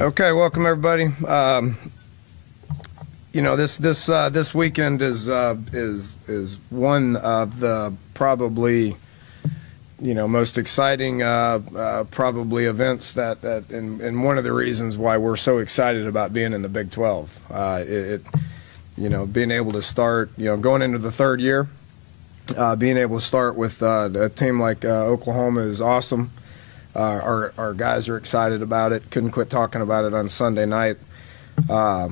Okay, welcome everybody. This weekend is one of the probably most exciting probably events and one of the reasons why we're so excited about being in the Big 12. Being able to start going into the third year, being able to start with a team like Oklahoma is awesome. Our guys are excited about it. Couldn't quit talking about it on Sunday night. I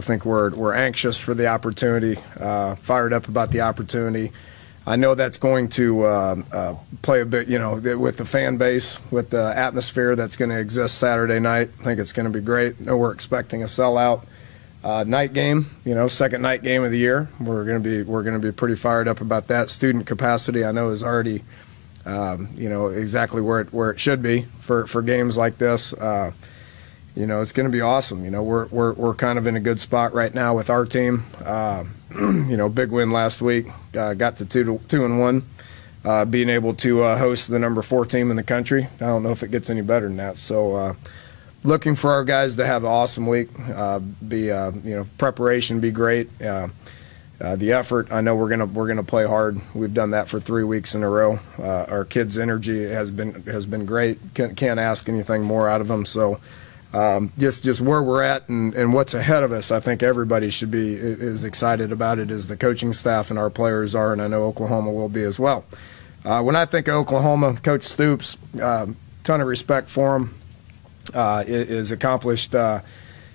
think we're anxious for the opportunity, fired up about the opportunity. I know that's going to play a bit, with the fan base, with the atmosphere that's going to exist Saturday night. I think it's going to be great. I know we're expecting a sellout night game, second night game of the year. We're going to be pretty fired up about that. Student capacity, I know, is already exactly where it should be for games like this. It's going to be awesome. We're kind of in a good spot right now with our team. Big win last week. Got to 2-1. Being able to host the number 4 team in the country. I don't know if it gets any better than that. So looking for our guys to have an awesome week. Preparation be great. The effort, I know we're gonna play hard. We've done that for 3 weeks in a row. Our kids' energy has been great. Can't ask anything more out of them. So just where we're at and what's ahead of us, I think everybody should be as excited about it as the coaching staff and our players are, and I know Oklahoma will be as well. When I think of Oklahoma, Coach Stoops, ton of respect for him. Is accomplished.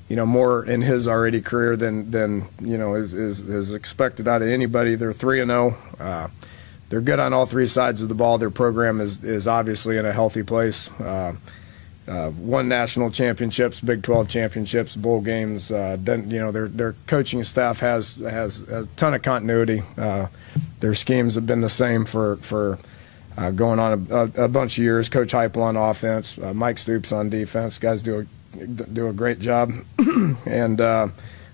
More in his already career than is expected out of anybody. They're 3-0. They're good on all 3 sides of the ball. Their program is obviously in a healthy place. Won national championships, Big 12 championships, bowl games. Their coaching staff has a ton of continuity. Their schemes have been the same for going on a bunch of years. Coach Heupel on offense, Mike Stoops on defense. Guys do a great job, and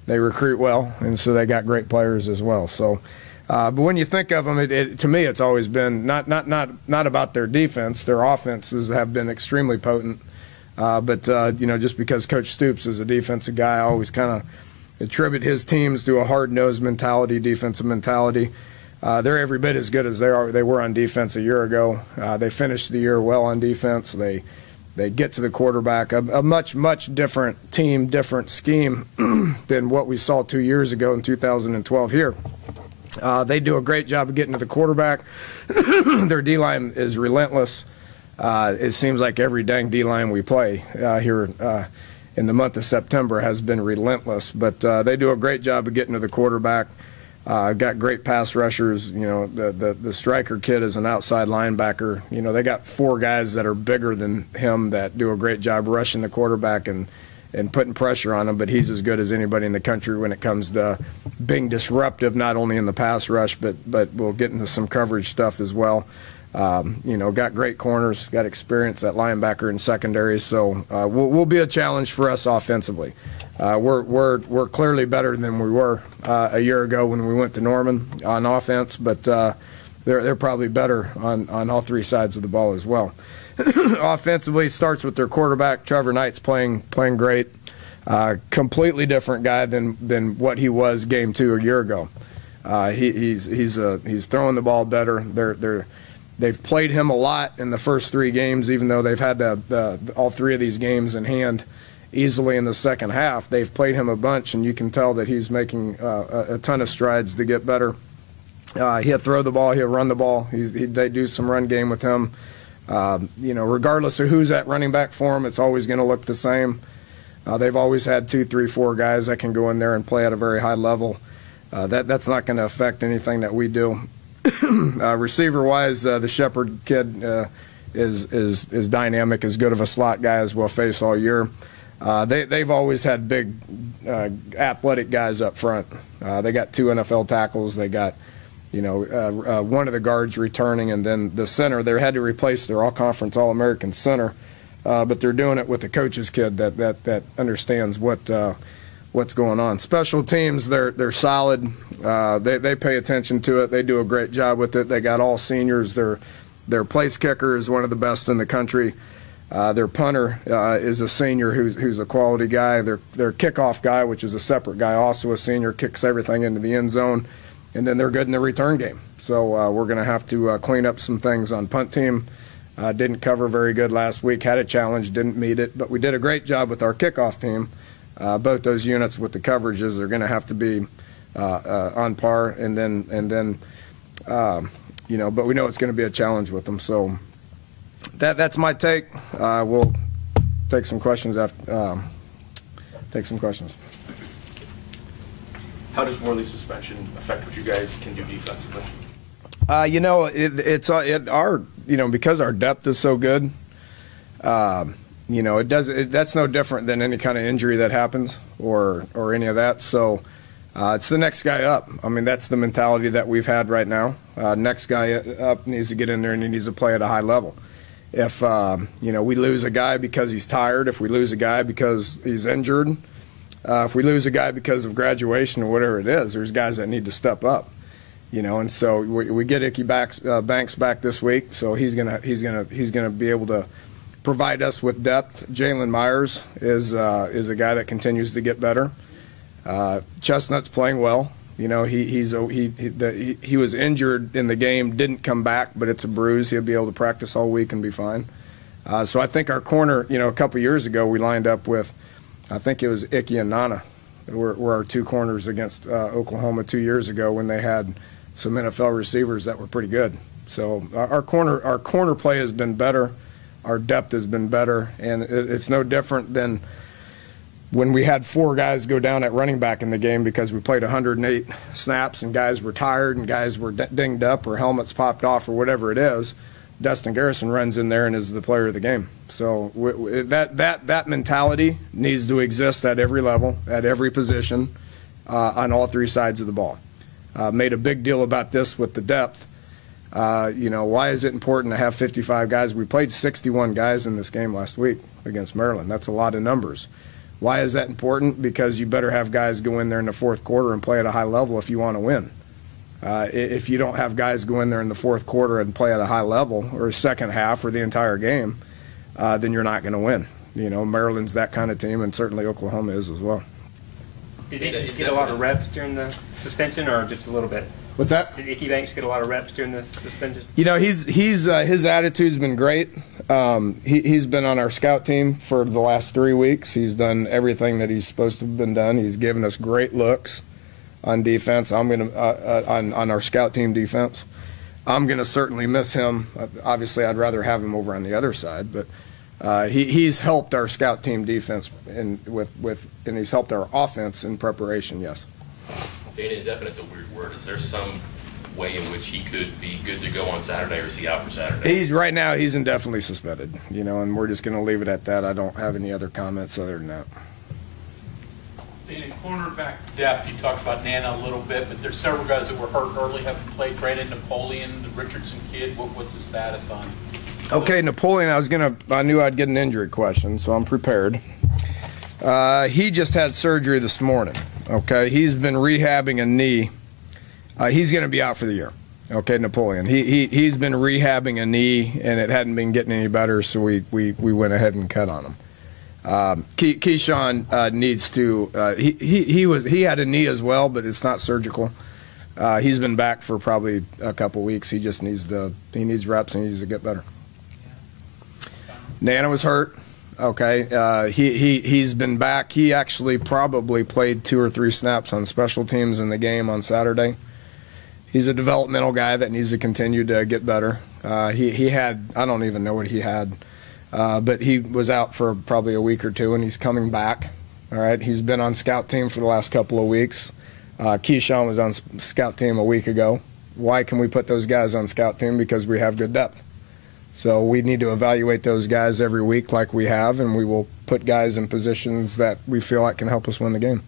they recruit well, and so they got great players as well. So, but when you think of them, to me, it's always been not about their defense. Their offenses have been extremely potent, but just because Coach Stoops is a defensive guy, I always kind of attribute his teams to a hard-nosed mentality, defensive mentality. They're every bit as good as they were on defense a year ago. They finished the year well on defense. They get to the quarterback, a much different team, different scheme than what we saw 2 years ago in 2012 here. They do a great job of getting to the quarterback. Their D-line is relentless. It seems like every dang D-line we play here in the month of September has been relentless. But they do a great job of getting to the quarterback. Got great pass rushers. The striker kid is an outside linebacker. They got 4 guys that are bigger than him that do a great job rushing the quarterback and putting pressure on him, but he's as good as anybody in the country when it comes to being disruptive, not only in the pass rush, but we'll get into some coverage stuff as well. Got great corners, got experience at linebacker and secondary, so will be a challenge for us offensively. We're clearly better than we were a year ago when we went to Norman on offense, but they're probably better on all 3 sides of the ball as well. Offensively, starts with their quarterback. Trevor Knight's playing great. Completely different guy than what he was game 2 a year ago. He's throwing the ball better. They've played him a lot in the first 3 games, even though they've had all 3 of these games in hand easily in the second half. They've played him a bunch, and you can tell that he's making a ton of strides to get better. He'll throw the ball, he'll run the ball. They do some run game with him. Regardless of who's at running back for him, it's always going to look the same. They've always had 2, 3, 4 guys that can go in there and play at a very high level. That's not going to affect anything that we do. Receiver-wise, the Shepherd kid is dynamic, as good of a slot guy as we'll face all year. They've always had big, athletic guys up front. They got 2 NFL tackles. They got, one of the guards returning, and then the center. They had to replace their all-conference, all-American center, but they're doing it with the coach's kid that understands what's going on. Special teams, they're solid. They pay attention to it. They do a great job with it. They got all seniors. Their place kicker is one of the best in the country. Their punter is a senior who's a quality guy. Their kickoff guy, which is a separate guy, also a senior, kicks everything into the end zone. And then they're good in the return game. So we're going to have to clean up some things on punt team. Didn't cover very good last week. Had a challenge, didn't meet it. But we did a great job with our kickoff team. Both those units with the coverages are going to have to be on par. And then you know, but we know it's going to be a challenge with them. So that's my take. We'll take some questions after. Take some questions. How does Worley's suspension affect what you guys can do defensively? You know, because our depth is so good. You know, that's no different than any kind of injury that happens or any of that. So it's the next guy up. I mean, that's the mentality that we've had right now. Next guy up needs to get in there and he needs to play at a high level. If you know, we lose a guy because he's tired, if we lose a guy because he's injured, if we lose a guy because of graduation or whatever it is, there's guys that need to step up. You know, and so we get Icky Banks back this week, so he's gonna be able to provide us with depth. Jalen Myers is a guy that continues to get better. Chestnut's playing well. You know, he was injured in the game, didn't come back, but it's a bruise. He'll be able to practice all week and be fine. So I think our corner, you know, a couple years ago we lined up with, I think it was Icky and Nana were our two corners against Oklahoma 2 years ago when they had some NFL receivers that were pretty good. So our corner play has been better. Our depth has been better, and it's no different than when we had 4 guys go down at running back in the game because we played 108 snaps and guys were tired and guys were dinged up or helmets popped off or whatever it is. Dustin Garrison runs in there and is the player of the game. So that mentality needs to exist at every level, at every position, on all 3 sides of the ball. Made a big deal about this with the depth. You know, why is it important to have 55 guys? We played 61 guys in this game last week against Maryland. That's a lot of numbers. Why is that important? Because you better have guys go in there in the 4th quarter and play at a high level if you want to win. If you don't have guys go in there in the 4th quarter and play at a high level or second half or the entire game, then you're not going to win. You know, Maryland's that kind of team, and certainly Oklahoma is as well. Did he get a lot of reps during the suspension, or just a little bit? What's that? Did Icky Banks get a lot of reps during the suspension? You know, his attitude's been great. He's been on our scout team for the last 3 weeks. He's done everything that he's supposed to have been done. He's given us great looks on defense. I'm gonna on our scout team defense. I'm gonna certainly miss him. Obviously, I'd rather have him over on the other side, but he's helped our scout team defense and he's helped our offense in preparation. Yes. Danny, indefinite's a weird word. Is there some way in which he could be good to go on Saturday, or is he out for Saturday? Right now he's indefinitely suspended. You know, and we're just going to leave it at that. I don't have any other comments other than that. Danny, cornerback depth. You talked about Nana a little bit, but there's several guys that were hurt early, haven't played. Brandon Napoleon, the Richardson kid. What's his status on? Okay, Napoleon. I knew I'd get an injury question, so I'm prepared. He just had surgery this morning. Okay, he's been rehabbing a knee. He's going to be out for the year. Okay, Napoleon. He's been rehabbing a knee, and it hadn't been getting any better, so we went ahead and cut on him. Keyshawn needs to. He had a knee as well, but it's not surgical. He's been back for probably a couple weeks. He just needs reps and he needs to get better. Nana was hurt. Okay, he's been back. He actually probably played 2 or 3 snaps on special teams in the game on Saturday. He's a developmental guy that needs to continue to get better. He had, I don't even know what he had, but he was out for probably a week or 2, and he's coming back. All right, he's been on scout team for the last couple of weeks. Keyshawn was on scout team a week ago. Why can we put those guys on scout team? Because we have good depth. So we need to evaluate those guys every week like we have, and we will put guys in positions that we feel like can help us win the game.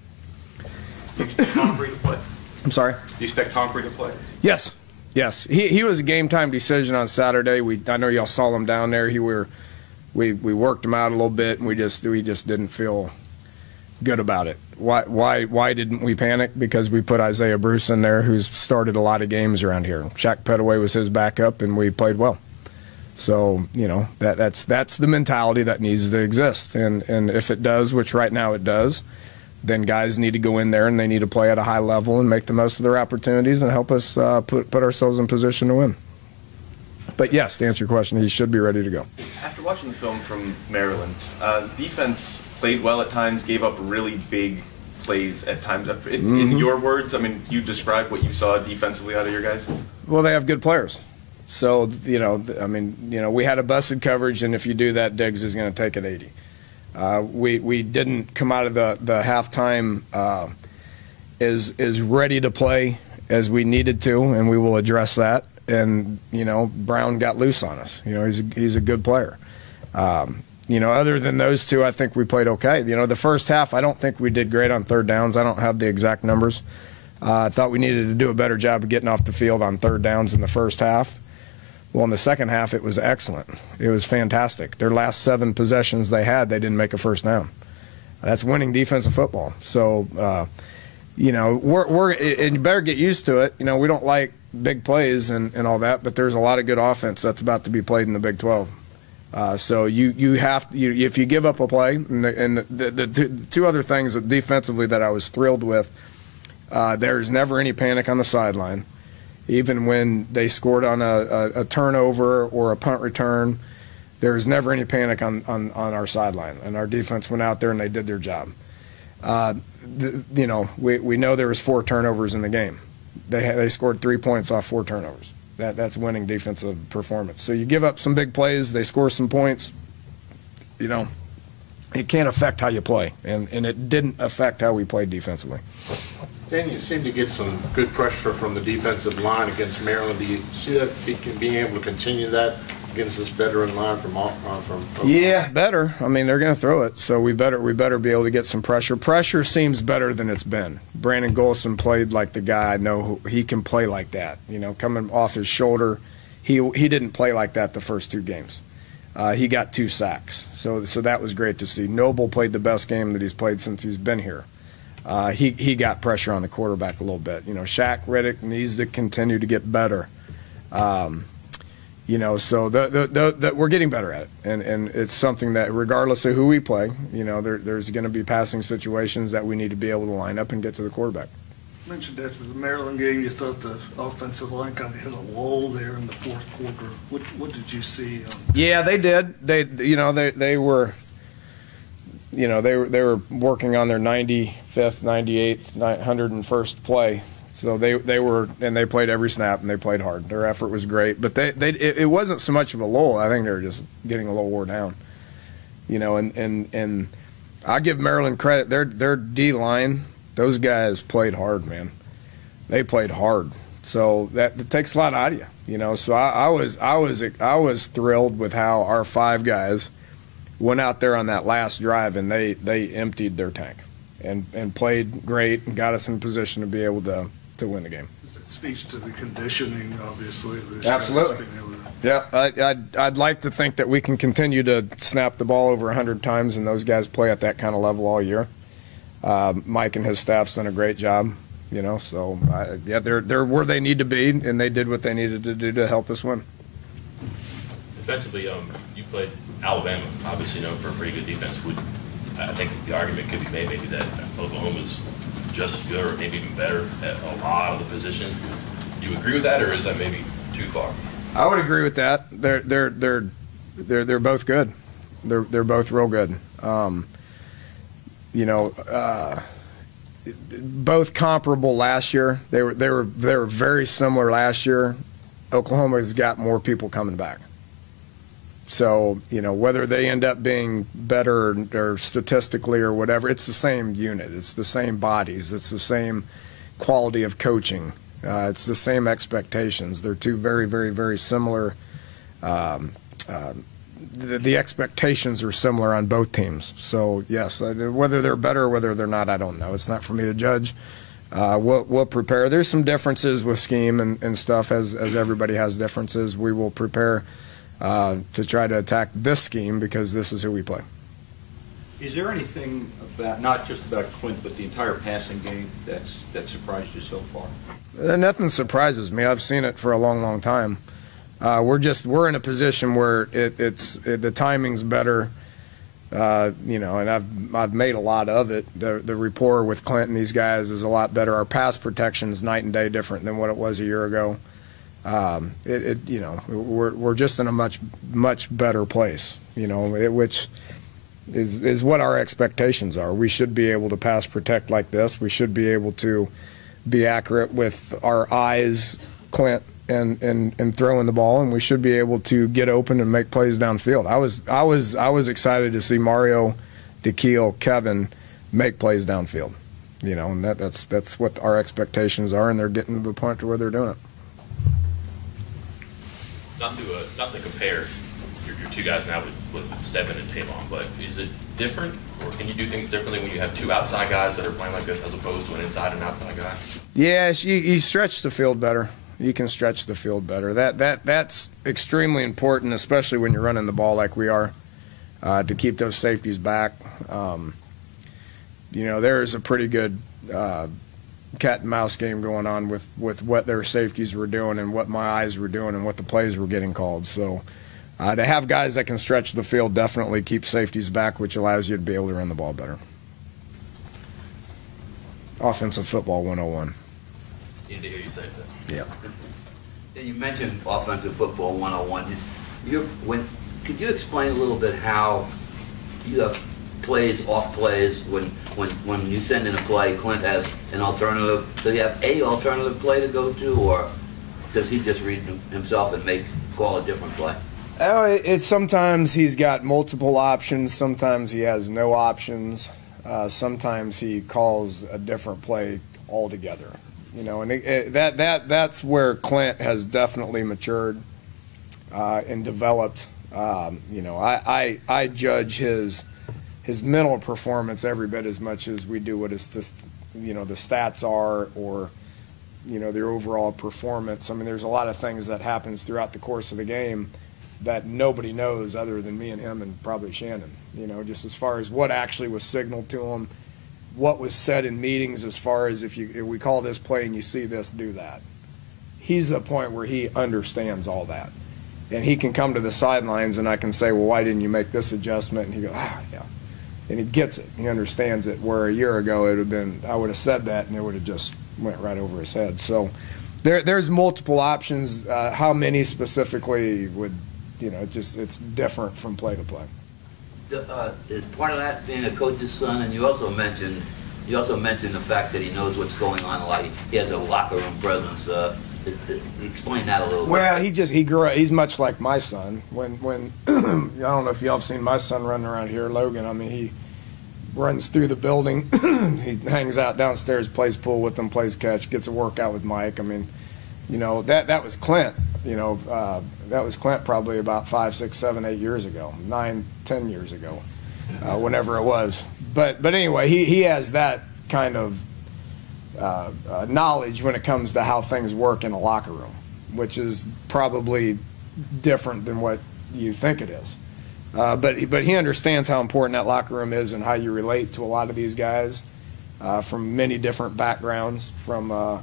Do you expect Humphrey to play? I'm sorry? Do you expect Humphrey to play? Yes. Yes. He was a game-time decision on Saturday. I know y'all saw him down there. We worked him out a little bit, and we just didn't feel good about it. Why didn't we panic? Because we put Isaiah Bruce in there, who's started a lot of games around here. Shaq Petaway was his backup, and we played well. So, you know, that's the mentality that needs to exist. And if it does, which right now it does, then guys need to go in there and they need to play at a high level and make the most of their opportunities and help us put ourselves in position to win. But yes, to answer your question, he should be ready to go. After watching the film from Maryland, defense played well at times, gave up really big plays at times. In your words, I mean, you describe what you saw defensively out of your guys? Well, they have good players. So, you know, I mean, you know, we had a busted coverage, and if you do that, Diggs is going to take it 80. We didn't come out of the halftime as ready to play as we needed to, and we will address that. And, you know, Brown got loose on us. You know, he's a good player. You know, other than those two, I think we played okay. You know, the first half, I don't think we did great on third downs. I don't have the exact numbers. I thought we needed to do a better job of getting off the field on third downs in the first half. Well, in the second half, it was excellent. It was fantastic. Their last 7 possessions they had, they didn't make a first down. That's winning defensive football. So, you know, and you better get used to it. You know, we don't like big plays and all that, but there's a lot of good offense that's about to be played in the Big 12. So you have if you give up a play, and the two other things defensively that I was thrilled with, there's never any panic on the sideline. Even when they scored on a turnover or a punt return, there was never any panic on our sideline. And our defense went out there and they did their job. You know, we know there was 4 turnovers in the game. They scored 3 points off 4 turnovers. That's winning defensive performance. So you give up some big plays, they score some points. You know, it can't affect how you play, and it didn't affect how we played defensively. Dan, you seem to get some good pressure from the defensive line against Maryland. Do you see that being able to continue that against this veteran line from Yeah, better. I mean, they're going to throw it, so we better be able to get some pressure. Pressure seems better than it's been. Brandon Golson played like the guy I know he can play like that. You know, coming off his shoulder, he didn't play like that the first 2 games. He got 2 sacks, so that was great to see. Noble played the best game that he's played since he's been here. He got pressure on the quarterback a little bit. You know, Shaq Riddick needs to continue to get better. You know, so we're getting better at it, and it's something that regardless of who we play, you know, there's going to be passing situations that we need to be able to line up and get to the quarterback. You mentioned after the Maryland game, you thought the offensive line kind of hit a lull there in the fourth quarter. What did you see? Yeah, they did. They were. You know, they were working on their 95th, 98th, 101st play. So they were, and they played every snap, and they played hard. Their effort was great, but it wasn't so much of a lull. I think they were just getting a little wore down. You know, and I give Maryland credit. Their D line, those guys played hard, man. They played hard. So that takes a lot out of you. You know, so I was thrilled with how our 5 guys went out there on that last drive, and they emptied their tank and played great and got us in position to be able to win the game. It speaks to the conditioning, obviously. Absolutely. Yeah, I'd like to think that we can continue to snap the ball over 100 times, and those guys play at that kind of level all year. Mike and his staff's done a great job, you know. So yeah, they're where they need to be, and they did what they needed to do to help us win. Defensively, you played Alabama, obviously known for a pretty good defense. I think the argument could be made maybe that Oklahoma's just as good or maybe even better at a lot of the positions. Do you agree with that, or is that maybe too far? I would agree with that. They're both good. They're both real good. You know, both comparable last year. They were very similar last year. Oklahoma's got more people coming back. So, you know, whether they end up being better or statistically or whatever, it's the same unit. It's the same bodies. It's the same quality of coaching. It's the same expectations. They're 2 very, very, very similar. The expectations are similar on both teams. So, yes, whether they're better or whether they're not, I don't know. It's not for me to judge. We'll prepare. There's some differences with scheme and stuff, as everybody has differences. We will prepare to try to attack this scheme because this is who we play. Is there anything about, not just about Quint, but the entire passing game that surprised you so far? Nothing surprises me. I've seen it for a long, long time. we're in a position where the timing's better. You know, and I've made a lot of it. The rapport with Clint and these guys is a lot better. Our pass protection is night and day different than what it was a year ago. You know, we're just in a much better place. You know, which is what our expectations are. We should be able to pass protect like this. We should be able to be accurate with our eyes, Clint, and throwing the ball, and we should be able to get open and make plays downfield. I was excited to see Mario, DeKeel, Kevin make plays downfield. You know, and that's what our expectations are, and they're getting to the point to where they're doing it. Not to compare your two guys now with Steven and Tavon, but is it different, or can you do things differently when you have two outside guys that are playing like this as opposed to an inside and outside guy? Yes, you stretch the field better. You can stretch the field better. That's extremely important, especially when you're running the ball like we are, to keep those safeties back. You know, there is a pretty good cat and mouse game going on with what their safeties were doing and what my eyes were doing and what the plays were getting called. So to have guys that can stretch the field definitely keep safeties back, which allows you to be able to run the ball better. Offensive football 101. Need to hear you say that. Yeah. You mentioned offensive football 101. Could you explain a little bit how you have plays, off plays, when you send in a play, Clint has an alternative? Does he have a alternative play to go to, or does he just read himself and call a different play? It's sometimes he's got multiple options. Sometimes he has no options. Sometimes he calls a different play altogether. You know, and that's where Clint has definitely matured and developed. You know, I judge his mental performance every bit as much as we do what his, you know, the stats are, or, you know, their overall performance. I mean, there's a lot of things that happens throughout the course of the game that nobody knows other than me and him and probably Shannon. You know, just as far as what actually was signaled to him, what was said in meetings, as far as if we call this play and you see this, do that. He's at the point where he understands all that. And he can come to the sidelines and I can say, well, why didn't you make this adjustment? And he goes, yeah. And he gets it. He understands it. Where a year ago it would have been, I would have said that and it would have just went right over his head. So there's multiple options. How many specifically would, you know, it's different from play to play. Is part of that being a coach's son? And you also mentioned the fact that he knows what's going on. Like he has a locker room presence. Explain that a little bit. Well, he grew up. He's much like my son. When I don't know if y'all have seen my son running around here, Logan. I mean, he runs through the building. He hangs out downstairs, plays pool with them, plays catch, gets a workout with Mike. I mean, you know, that was Clint. You know, that was Clint probably about 5, 6, 7, 8 years ago, 9, 10 years ago, whenever it was. But anyway, he has that kind of knowledge when it comes to how things work in a locker room, which is probably different than what you think it is. But he understands how important that locker room is and how you relate to a lot of these guys from many different backgrounds, from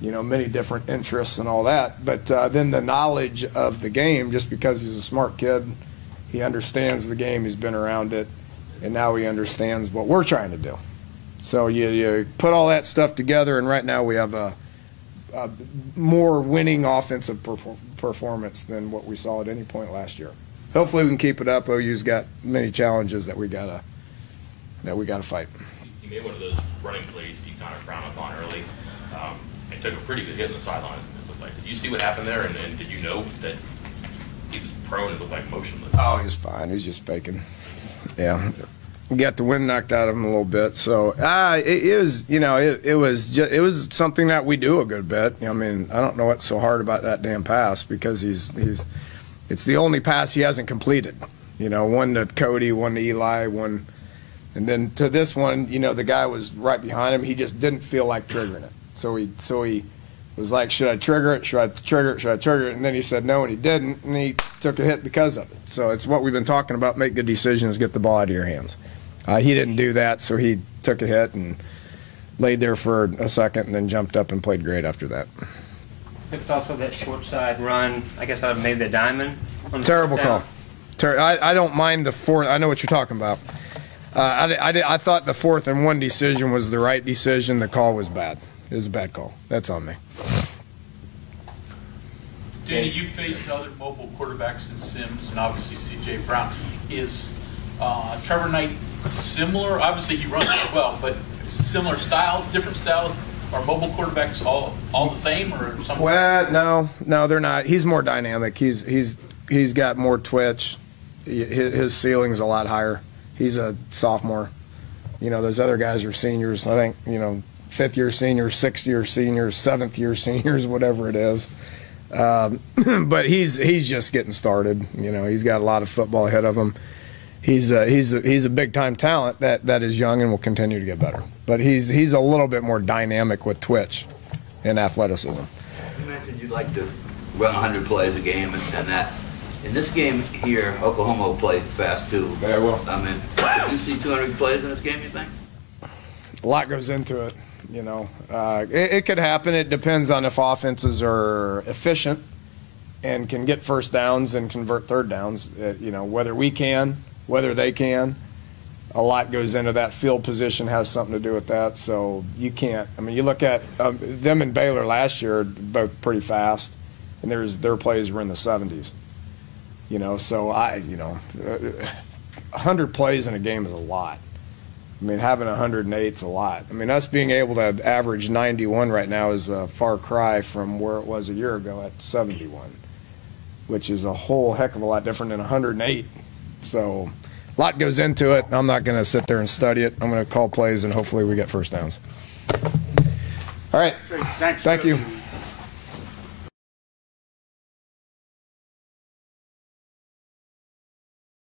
you know, many different interests and all that. But then the knowledge of the game, just because he's a smart kid, he understands the game, he's been around it, and now he understands what we're trying to do. So you put all that stuff together, and right now we have a more winning offensive performance than what we saw at any point last year. Hopefully we can keep it up. OU's got many challenges that we gotta fight. You made one of those running plays you kind of frowned upon early. It took a pretty good hit in the sideline. It looked like. Did you see what happened there, and did you know that he was prone and looked like motionless? Oh, he's fine. He's just faking. Yeah. Got the wind knocked out of him a little bit, so it was, you know, it was something that we do a good bit. I mean, I don't know what's so hard about that damn pass, because it's the only pass he hasn't completed. You know, one to Cody, one to Eli, one, and then to this one, you know, the guy was right behind him. He just didn't feel like triggering it, so he was like, should I trigger it? Should I trigger it? Should I trigger it? And then he said no, and he didn't, and he took a hit because of it. So it's what we've been talking about: make good decisions, get the ball out of your hands. He didn't do that, so he took a hit and laid there for a second and then jumped up and played great after that. It's also that short side run. I guess I would have made the diamond. On the Terrible first call. down. I don't mind the fourth. I know what you're talking about. I thought the 4th and 1 decision was the right decision. The call was bad. It was a bad call. That's on me. Danny, you faced other mobile quarterbacks in Sims and obviously C.J. Brown. Is Trevor Knight similar? Obviously he runs it well, but similar styles, different styles? Are mobile quarterbacks all the same or some? Well, no, they're not. He's more dynamic. He's got more twitch. His ceiling's a lot higher. He's a sophomore. You know, those other guys are seniors. I think, you know, 5th-year seniors, 6th-year seniors, 7th-year seniors, whatever it is. But he's just getting started. You know, he's got a lot of football ahead of him. He's a big-time talent that is young and will continue to get better. But he's a little bit more dynamic with twitch and athleticism. You mentioned you'd like to run 100 plays a game and that. In this game here, Oklahoma will play fast too. They will. I mean, did you see 200 plays in this game, you think? A lot goes into it, you know. It could happen. It depends on if offenses are efficient and can get first downs and convert third downs. You know, whether we can, whether they can. A lot goes into that. Field position has something to do with that. So you can't. I mean, you look at them and Baylor last year, both pretty fast, and their plays were in the 70s. You know, so 100 plays in a game is a lot. I mean, having 108 is a lot. I mean, us being able to average 91 right now is a far cry from where it was a year ago at 71, which is a whole heck of a lot different than 108. So a lot goes into it. I'm not going to sit there and study it. I'm going to call plays, and hopefully we get first downs. All right. Thanks. Thank you.